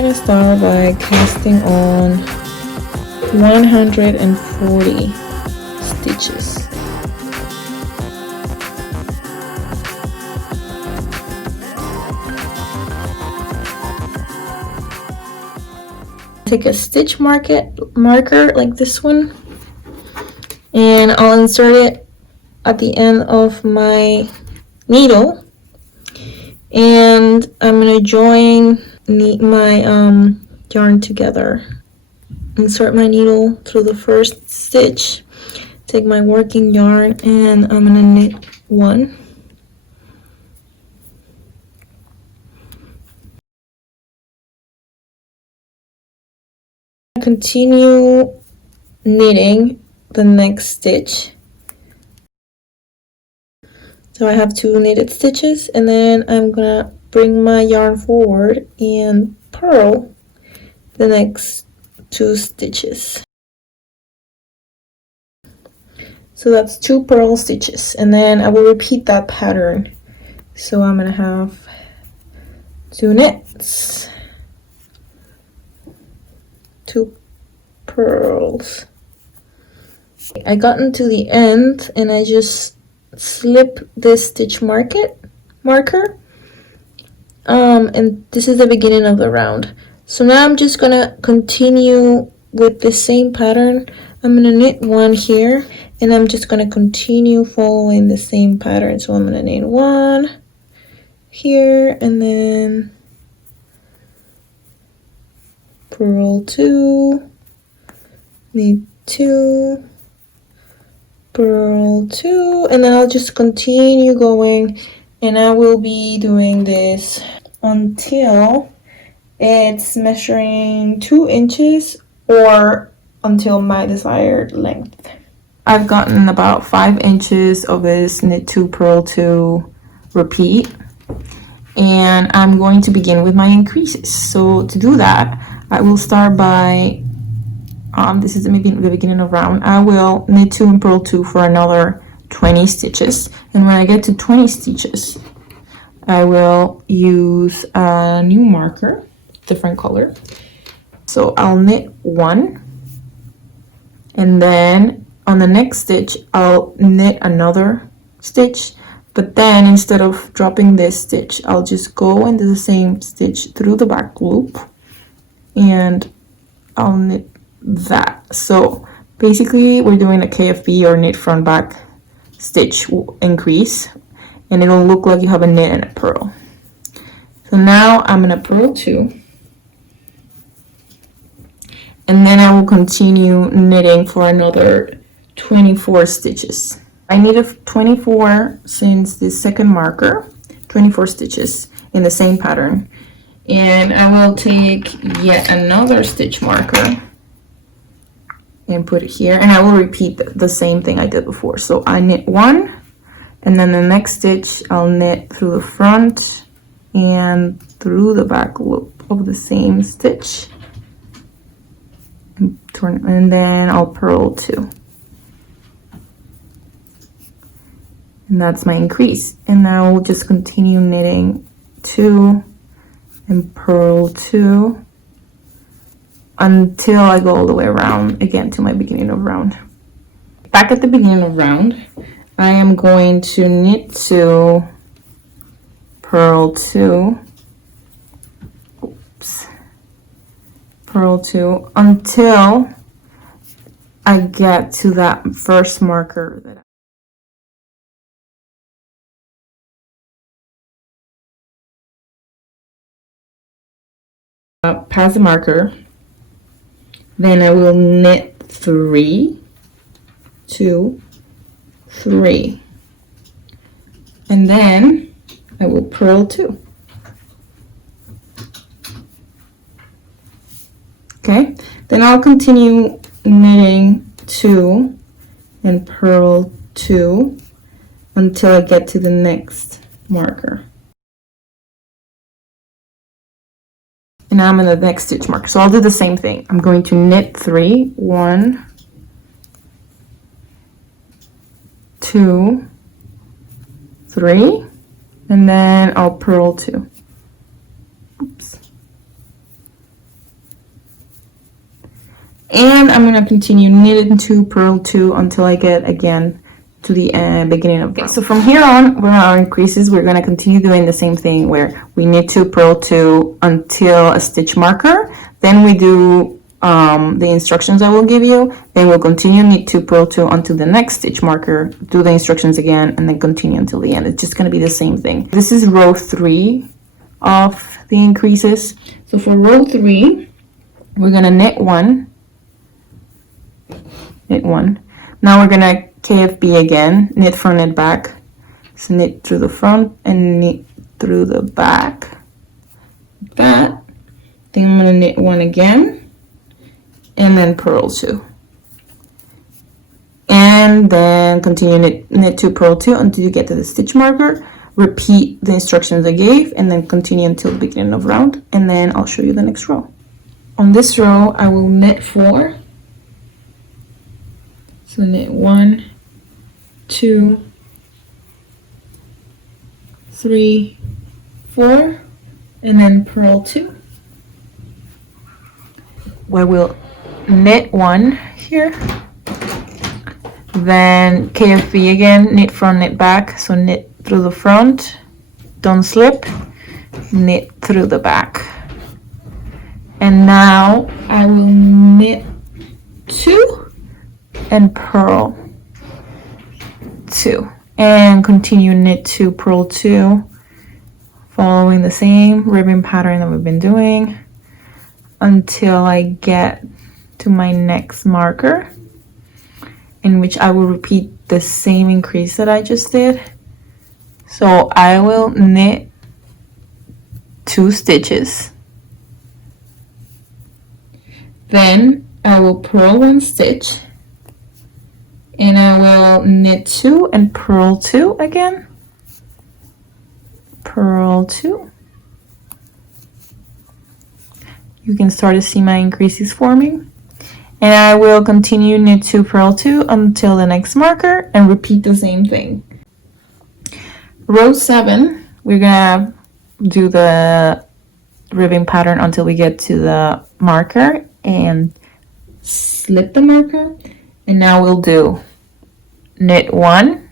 gonna start by casting on 140 stitches. Take a stitch marker like this one, and I'll insert it at the end of my needle, and I'm gonna join my yarn together. Insert my needle through the first stitch, take my working yarn, and I'm gonna knit one. Continue knitting the next stitch. So I have 2 knitted stitches, and then I'm gonna bring my yarn forward and purl the next 2 stitches. So that's 2 purl stitches, and then I will repeat that pattern. So I'm gonna have 2 knits, 2 purls. I got into the end and I just slip this stitch marker, and this is the beginning of the round. So now I'm just gonna continue with the same pattern. I'm gonna knit 1 here, and I'm just gonna continue following the same pattern. So I'm gonna knit 1 here, and then purl 2, knit 2, purl 2, and then I'll just continue going, and I will be doing this until it's measuring 2 inches or until my desired length. I've gotten about 5 inches of this knit 2, purl 2 repeat, and I'm going to begin with my increases. So to do that, I will start by this is maybe the beginning of round. I will knit 2 and purl 2 for another 20 stitches, and when I get to 20 stitches, I will use a new marker, different color. So I'll knit 1, and then on the next stitch I'll knit another stitch, but then instead of dropping this stitch, I'll just go into the same stitch through the back loop, and I'll knit that. So basically we're doing a KFB, or knit front back stitch increase, and it'll look like you have a knit and a purl. So now I'm gonna purl 2, and then I will continue knitting for another 24 stitches. I needed 24 since the second marker, 24 stitches in the same pattern, and I will take yet another stitch marker and put it here, and I will repeat the same thing I did before. So I knit 1, and then the next stitch I'll knit through the front and through the back loop of the same stitch, and turn, and then I'll purl 2, and that's my increase. And now we'll just continue knitting 2 and purl 2 until I go all the way around again to my beginning of round. Back at the beginning of round, I am going to knit 2, purl 2, purl 2 until I get to that first marker that past the marker. Then I will knit 3, 2, 3, and then I will purl 2. Okay, then I'll continue knitting 2 and purl 2 until I get to the next marker. And I'm in the next stitch marker. So I'll do the same thing. I'm going to knit 3, 1, 2, 3, and then I'll purl 2. Oops. And I'm going to continue knit 2, purl 2 until I get again to the beginning of the round. So from here on, with our increases, we're going to continue doing the same thing where we knit 2, purl 2 until a stitch marker. Then we do the instructions I will give you. Then we'll continue knit 2, purl 2 until the next stitch marker, do the instructions again, and then continue until the end. It's just going to be the same thing. This is row 3 of the increases. So for row 3, we're going to knit 1. Knit 1. Now we're gonna KFB again, knit front, knit back. So knit through the front and knit through the back. Like that. Then I'm gonna knit 1 again, and then purl 2. And then continue knit 2, purl 2 until you get to the stitch marker. Repeat the instructions I gave, and then continue until the beginning of round, and then I'll show you the next row. On this row, I will knit 4. So knit 1, 2, 3, 4, and then purl 2. Where we'll knit 1 here, then KFB again, knit front, knit back. So knit through the front, don't slip, knit through the back. And now I will knit 2 and purl 2, and continue knit 2, purl 2, following the same ribbon pattern that we've been doing until I get to my next marker, in which I will repeat the same increase that I just did. So I will knit 2 stitches, then I will purl 1 stitch, and I will knit 2 and purl 2 again. Purl 2. You can start to see my increases forming. And I will continue knit 2, purl 2 until the next marker and repeat the same thing. Row 7, we're gonna do the ribbon pattern until we get to the marker and slip the marker. And now we'll do knit 1,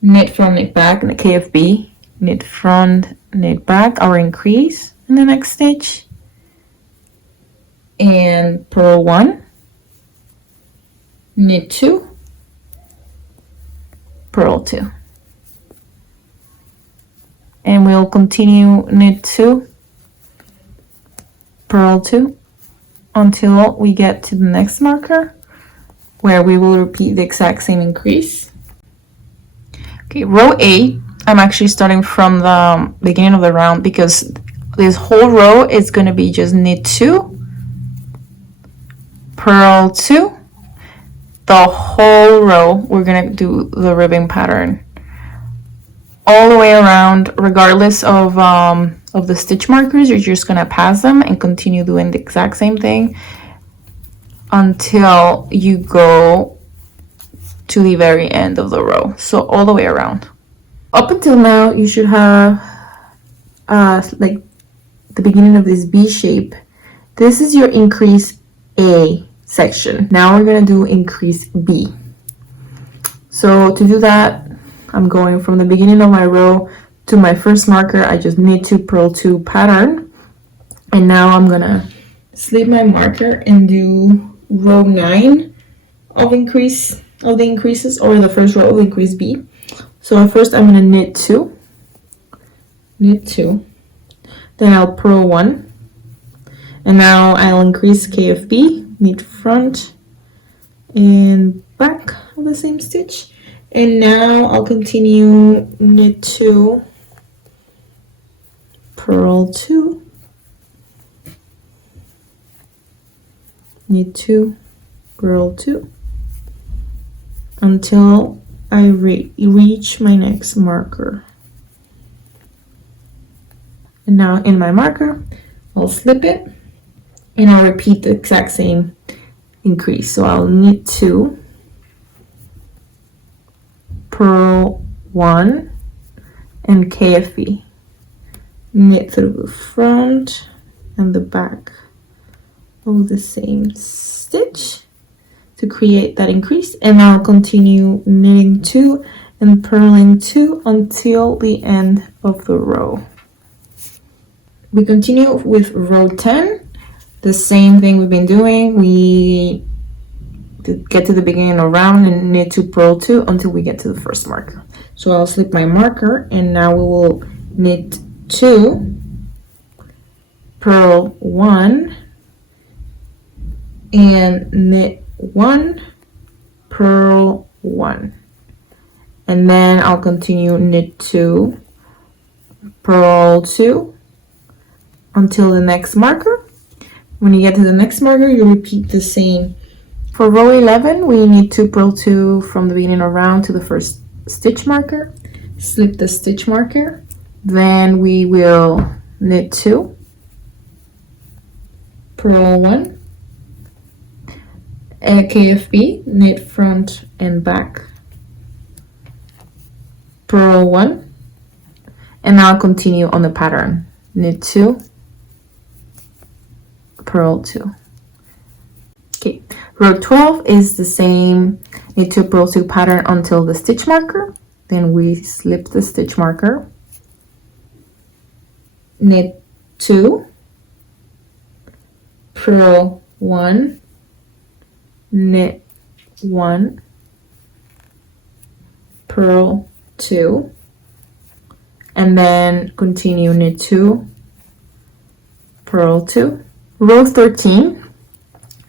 knit front, knit back, and the KFB, knit front, knit back, our increase in the next stitch, and purl 1, knit 2, purl 2. And we'll continue knit 2, purl 2 until we get to the next marker, where we will repeat the exact same increase. Okay, row 8, I'm actually starting from the beginning of the round because this whole row is going to be just knit 2, purl 2. The whole row, we're going to do the ribbon pattern all the way around, regardless of the stitch markers. You're just going to pass them and continue doing the exact same thing until you go to the very end of the row. So all the way around. Up until now, you should have like the beginning of this B shape. This is your increase A section. Now we're gonna do increase B. So to do that, I'm going from the beginning of my row to my first marker. I just knit 2, purl 2 pattern, and now I'm gonna slip my marker and do row 9 of the increases, or the first row of increase B. So first I'm gonna knit 2, then I'll purl 1, and now I'll increase KFB, knit front and back of the same stitch, and now I'll continue knit 2, purl 2, knit 2, purl 2 until I reach my next marker. And now in my marker, I'll slip it and I'll repeat the exact same increase. So I'll knit 2, purl 1, and KFB. Knit through the front and the back of the same stitch to create that increase, and I'll continue knitting 2 and purling 2 until the end of the row. We continue with row 10, the same thing we've been doing. We get to the beginning of the round and knit 2, purl 2 until we get to the first marker. So I'll slip my marker, and now we will knit 2, purl 1, and knit 1, purl 1, and then I'll continue knit 2, purl 2 until the next marker. When you get to the next marker, you repeat the same. For row 11, we need 2, purl 2 from the beginning of round to the first stitch marker, slip the stitch marker, then we will knit 2, purl 1, KFB, knit front and back, purl 1, and now continue on the pattern, knit 2, purl 2. Okay, row 12 is the same, knit 2, purl 2 pattern until the stitch marker, then we slip the stitch marker, knit 2, purl 1, knit 1, purl 2, and then continue knit 2, purl 2. Row 13,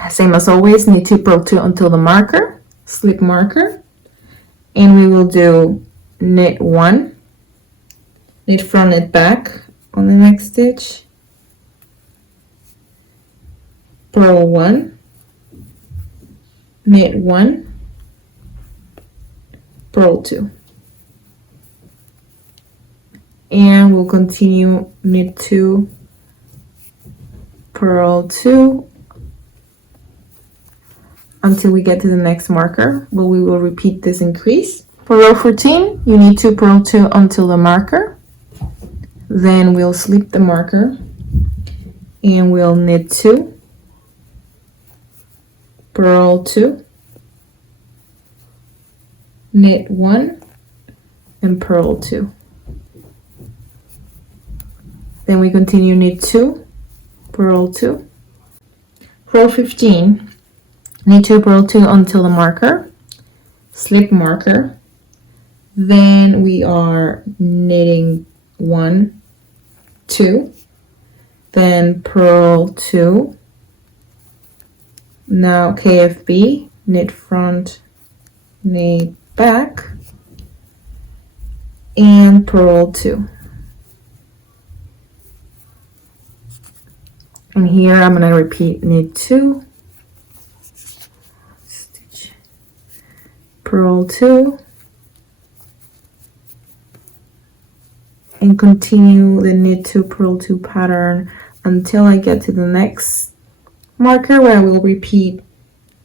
same as always, knit 2, purl 2 until the marker, slip marker, and we will do knit 1, knit front, knit back on the next stitch, purl 1, knit 1, purl 2, and we'll continue knit 2, purl 2 until we get to the next marker, but we will repeat this increase. For row 14, you need 2, purl 2 until the marker, then we'll slip the marker and we'll knit 2, purl 2, knit 1, and purl 2. Then we continue knit 2, purl 2. Row 15, knit 2, purl 2 until the marker, slip marker, then we are knitting 1, 2, then purl 2, now KFB, knit front, knit back, and purl 2. And here I'm going to repeat knit 2, stitch, purl 2, and continue the knit 2, purl 2 pattern until I get to the next marker, where I will repeat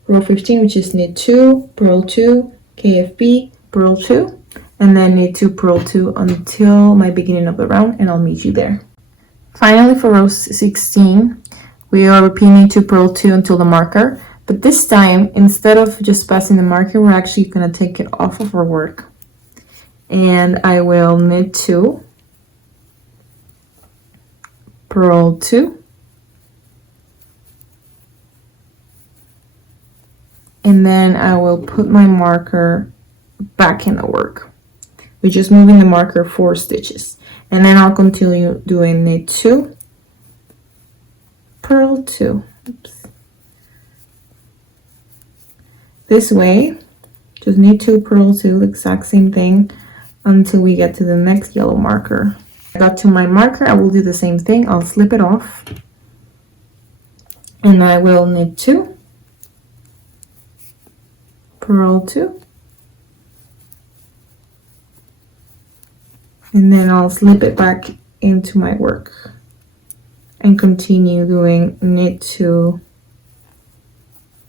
row 15, which is knit 2, purl 2, KFB, purl 2, and then knit 2, purl 2 until my beginning of the round, and I'll meet you there. Finally, for row 16, we are repeating 2, purl 2 until the marker, but this time, instead of just passing the marker, we're actually going to take it off of our work. And I will knit 2, purl 2, and then I will put my marker back in the work. We're just moving the marker 4 stitches, and then I'll continue doing knit 2, purl 2. Oops. This way, just knit 2, purl 2, exact same thing until we get to the next yellow marker. I got to my marker, I will do the same thing. I'll slip it off, and I will knit 2, purl 2, and then I'll slip it back into my work and continue doing knit 2,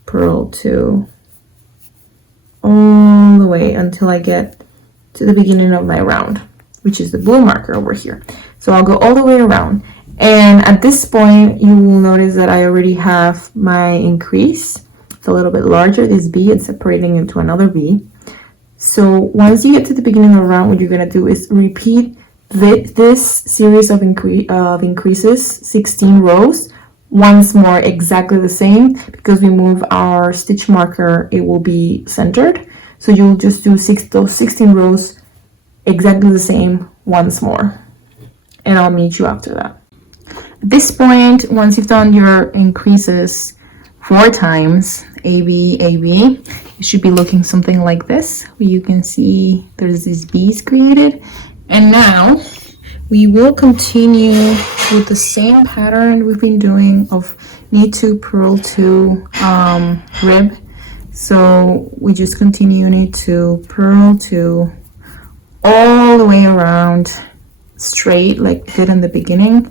purl 2 all the way until I get to the beginning of my round, which is the blue marker over here. So I'll go all the way around, And at this point, you will notice that I already have my increase. It's a little bit larger. This V is separating into another V. So once you get to the beginning of the round, what you're gonna do is repeat this series of increases, 16 rows, once more, exactly the same. Because we move our stitch marker, it will be centered. So you'll just do those 16 rows exactly the same once more. And I'll meet you after that. At this point, once you've done your increases 4 times, AB, AB, it should be looking something like this, where you can see there's these V's created. And now we will continue with the same pattern we've been doing of knit 2, purl 2, rib. So we just continue knit 2, purl 2, all the way around straight like we did in the beginning.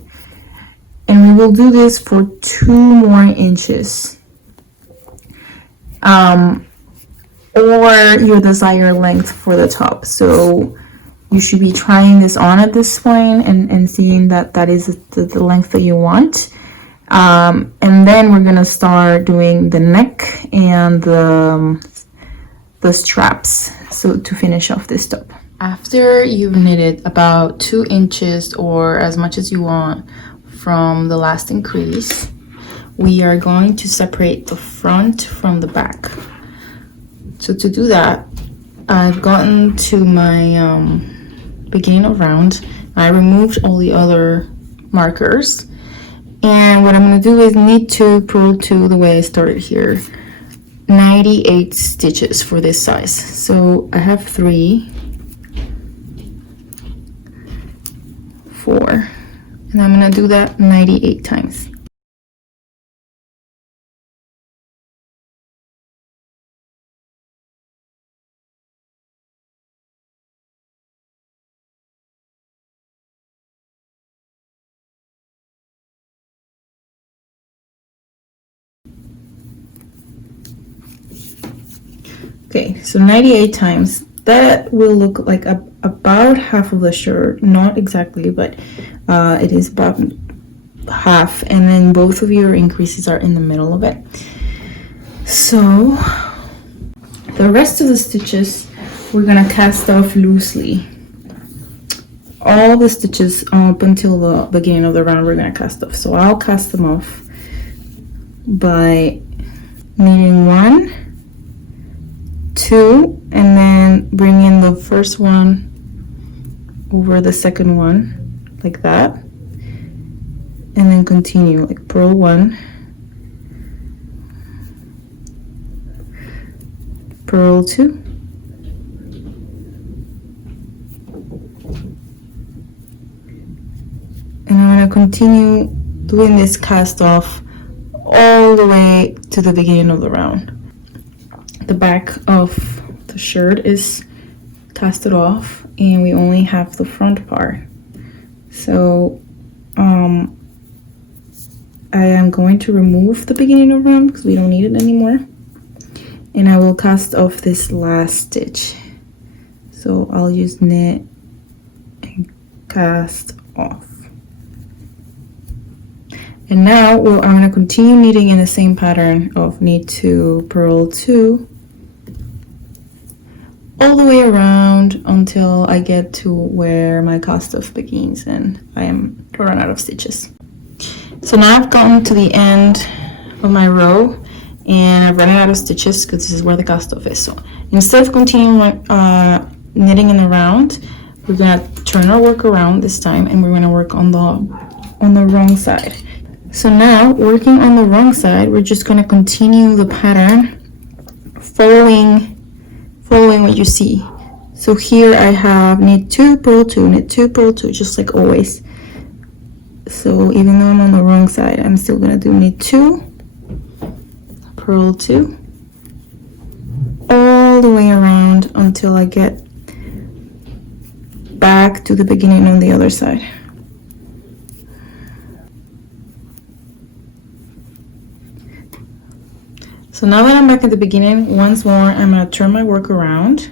And we will do this for 2 more inches, or your desired length for the top. So you should be trying this on at this point and seeing that that is the length that you want. And then we're gonna start doing the neck and the straps, so to finish off this top. After you've knitted about 2 inches or as much as you want from the last increase, we are going to separate the front from the back. So to do that, I've gotten to my beginning of round. I removed all the other markers, and what I'm going to do is knit 2, purl 2 the way I started here, 98 stitches for this size. So I have 3, 4, and I'm going to do that 98 times. Okay, so 98 times. That will look like about half of the shirt. Not exactly, but it is about half. And then both of your increases are in the middle of it. So the rest of the stitches, we're gonna cast off loosely. All the stitches up until the beginning of the round, we're gonna cast off. So I'll cast them off by knitting 1, 2, and then bring in the first one over the second one like that, and then continue like purl 1, purl 2, and I'm going to continue doing this cast off all the way to the beginning of the round. The back of the shirt is casted off, and we only have the front part. So I am going to remove the beginning of round because we don't need it anymore, and I will cast off this last stitch. So I'll use knit and cast off. And now I'm going to continue knitting in the same pattern of knit 2, purl 2, all the way around until I get to where my cast off begins and I am to run out of stitches. So now I've gotten to the end of my row and I've run out of stitches because this is where the cast off is. So instead of continuing knitting in the round, we're gonna turn our work around this time and we're gonna work on the wrong side. So now, working on the wrong side, we're just gonna continue the pattern, following what you see. So here I have knit 2, purl 2, knit 2, purl 2, just like always. So even though I'm on the wrong side, I'm still gonna do knit 2, purl 2, all the way around until I get back to the beginning on the other side. So now that I'm back at the beginning, once more, I'm going to turn my work around.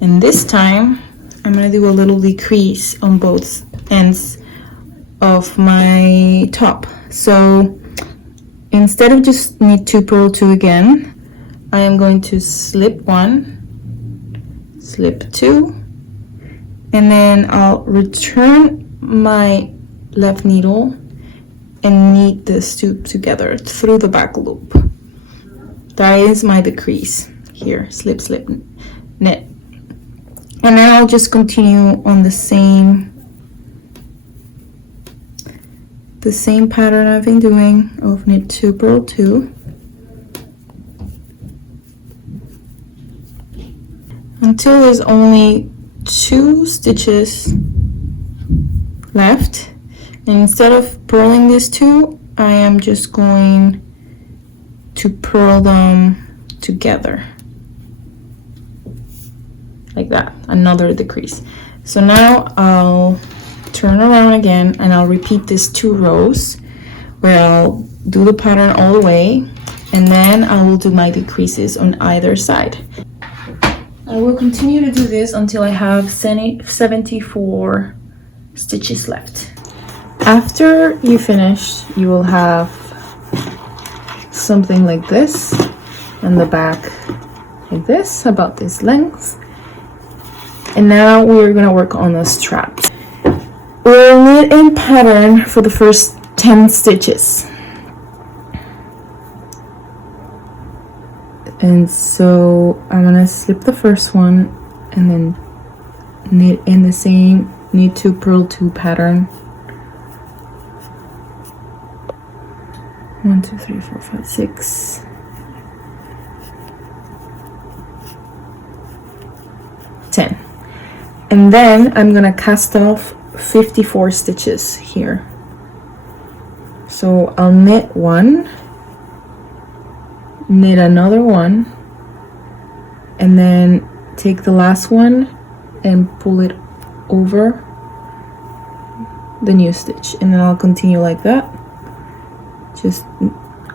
And this time, I'm going to do a little decrease on both ends of my top. So instead of just knit 2, purl 2 again, I am going to slip 1, slip 2, and then I'll return my left needle and knit these two together through the back loop. That is my decrease here, slip, slip, knit. And then I'll just continue on the same pattern I've been doing of knit 2, purl 2. Until there's only 2 stitches left. And instead of purling these 2, I am just going to purl them together. Like that, another decrease. So now I'll turn around again and I'll repeat these 2 rows where I'll do the pattern all the way, and then I will do my decreases on either side. I will continue to do this until I have 74 stitches left. After you finish, you will have something like this, and the back like this, about this length. And now we're gonna work on the straps. We'll knit in pattern for the first 10 stitches. And so I'm gonna slip the first one and then knit in the same knit 2, purl 2 pattern. 1, 2, 3, 4, 5, 6. 10. And then I'm gonna cast off 54 stitches here. So I'll knit 1, knit another 1, and then take the last one and pull it over the new stitch, and then I'll continue like that. Just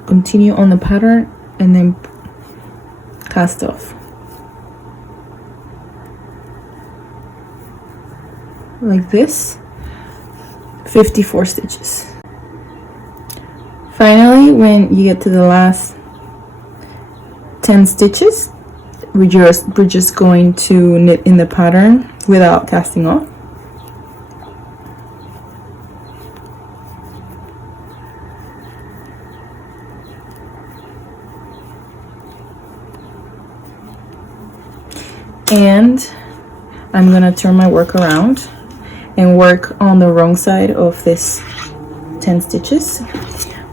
continue on the pattern and then cast off like this, 54 stitches. Finally, when you get to the last 10 stitches, we're just going to knit in the pattern without casting off. And I'm gonna turn my work around and work on the wrong side of this 10 stitches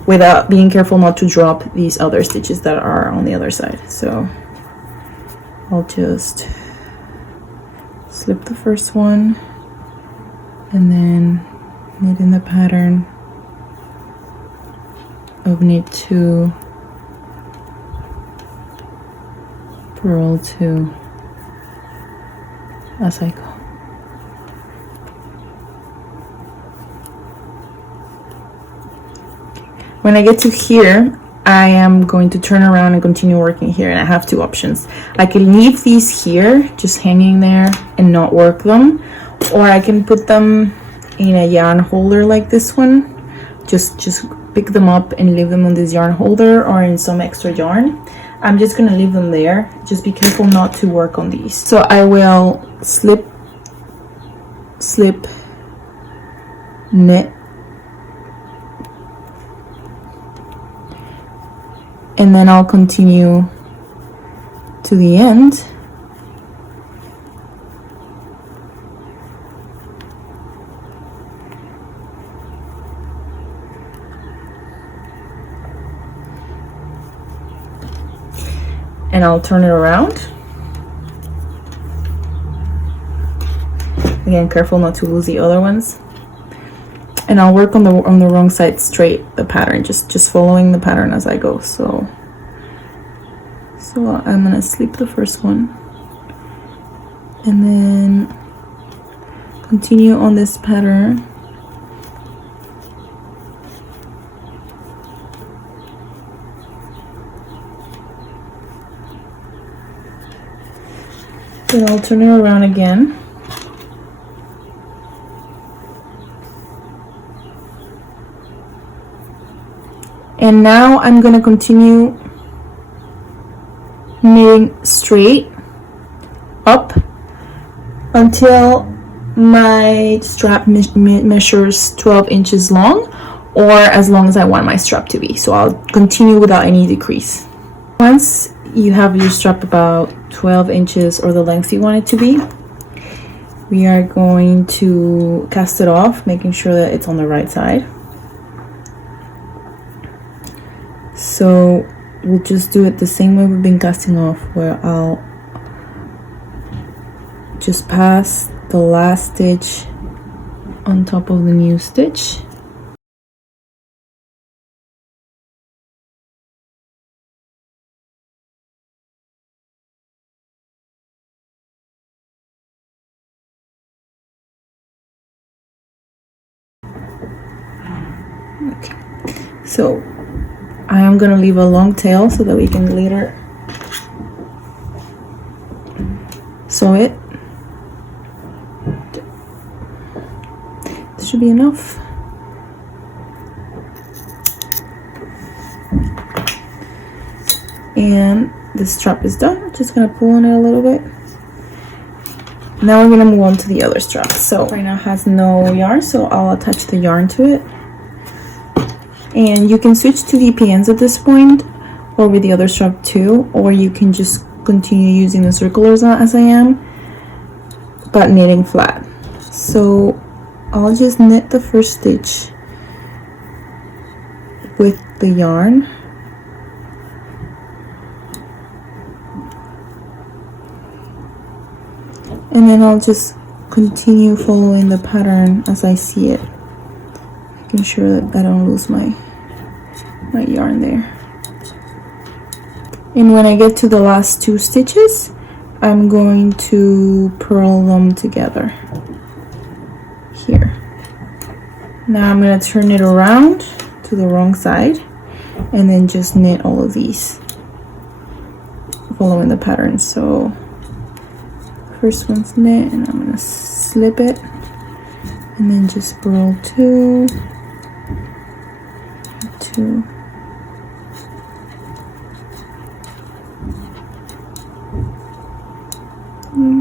without being careful not to drop these other stitches that are on the other side. So I'll just slip the first one and then knit in the pattern of knit 2, purl 2 as I go. When I get to here, I am going to turn around and continue working here, and I have 2 options. I can leave these here just hanging there and not work them, or I can put them in a yarn holder like this one. Just pick them up and leave them on this yarn holder or in some extra yarn. I'm just gonna leave them there. Just be careful not to work on these. So I will slip, knit, and then I'll continue to the end. And I'll turn it around. Again, careful not to lose the other ones. And I'll work on the wrong side straight, the pattern, just following the pattern as I go. So I'm gonna slip the first one and then continue on this pattern. Then I'll turn it around again. And now I'm gonna continue knitting straight up until my strap measures 12 inches long, or as long as I want my strap to be. So I'll continue without any decrease. Once you have your strap about 12 inches or the length you want it to be, we are going to cast it off, making sure that it's on the right side. So we'll just do it the same way we've been casting off, where I'll just pass the last stitch on top of the new stitch. Okay, so I am gonna leave a long tail so that we can later sew it. This should be enough. And the strap is done. Just gonna pull on it a little bit. Now we're gonna move on to the other strap. So right now has no yarn, so I'll attach the yarn to it. And you can switch to VPNs at this point, or with the other strap too, or you can just continue using the circulars as I am, but knitting flat. So I'll just knit the first stitch with the yarn. And then I'll just continue following the pattern as I see it, making sure that I don't lose my yarn there. And when I get to the last two stitches, I'm going to purl them together here. Now I'm going to turn it around to the wrong side and then just knit all of these following the pattern. So first one's knit, and I'm gonna slip it and then just purl two.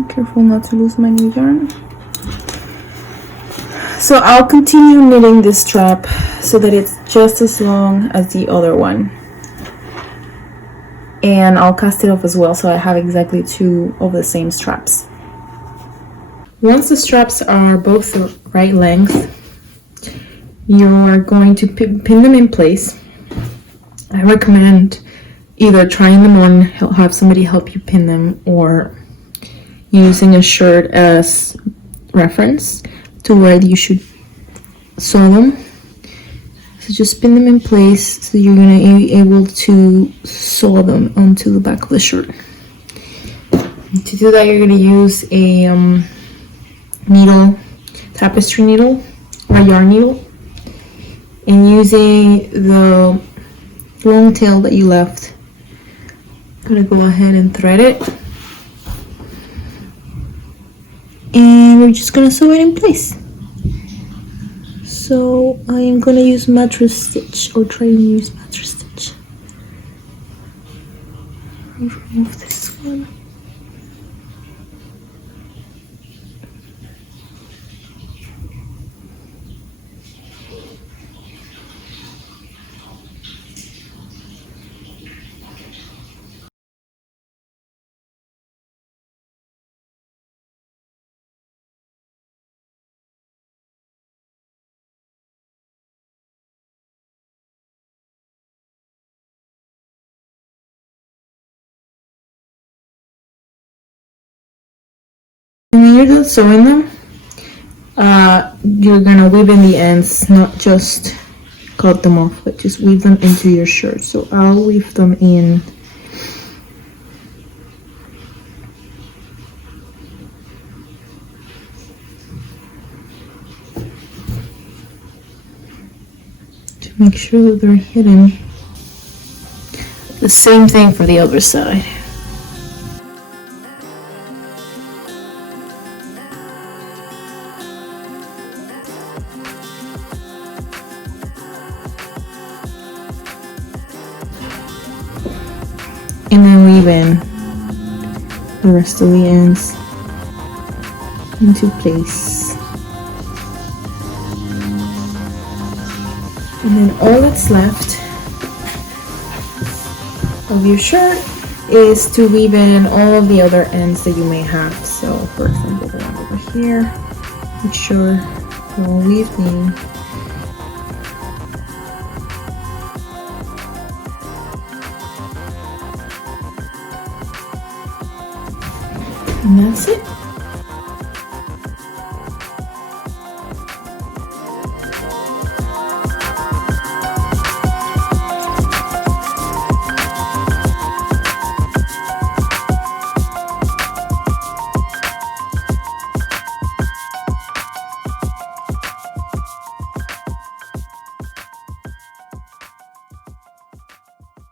Careful not to lose my new yarn. So I'll continue knitting this strap so that it's just as long as the other one, and I'll cast it off as well, so I have exactly two of the same straps. Once the straps are both the right length, you're going to pin them in place. I recommend either trying them on, have somebody help you pin them, or using a shirt as reference to where you should sew them. So just pin them in place so you're going to be able to sew them onto the back of the shirt. To do that, you're going to use a needle, tapestry needle or yarn needle, and using the long tail that you left, I'm going to go ahead and thread it, and we're just going to sew it in place. So I am going to use mattress stitch, or try to use mattress stitch. I'll remove this one. And when you're done sewing them, you're gonna weave in the ends, not just cut them off, but just weave them into your shirt. So I'll weave them in. To make sure that they're hidden. The same thing for the other side. and then weave in the rest of the ends into place. And then all that's left of your shirt is to weave in all of the other ends that you may have. So for example, the one over here, make sure they're all weaved in. And that's it.